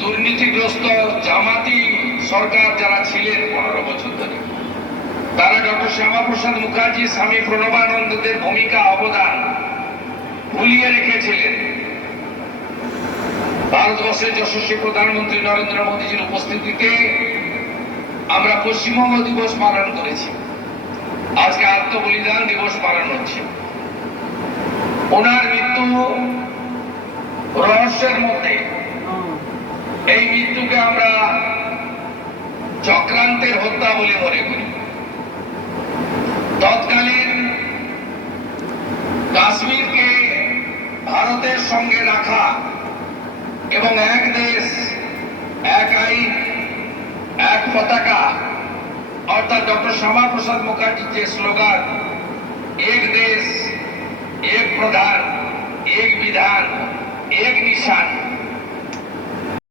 দুর্নীতিগ্রস্ত জামাতি সরকার যারা ছিলেন 15 বছর ধরে, তারা ডক্টর শ্যামাপ্রসাদ মুখার্জি, স্বামী প্রণবানন্দদের ভূমিকা অবদান ভুলিয়ে রেখেছিলেন। ভারতবর্ষের যশস্বী প্রধানমন্ত্রী নরেন্দ্র মোদীজির উপস্থিতিতে আমরা পশ্চিমবঙ্গ দিবস পালন করেছি। আজকে আত্মবলিদান দিবস পালন হচ্ছে। ওনার মৃত্যু রহস্যের মধ্যে। এই মৃত্যুকে আমরা চক্রান্তের হত্যা বলে মনে করি। তৎকালীন কাশ্মীরকে ভারতের সঙ্গে রাখা এবং এক দেশ এক আইন এক পতাকা, অর্থাৎ ডক্টর শ্যামাপ্রসাদ মুখার্জির যে স্লোগান এক দেশ এক প্রধান এক বিধান এক নিশান,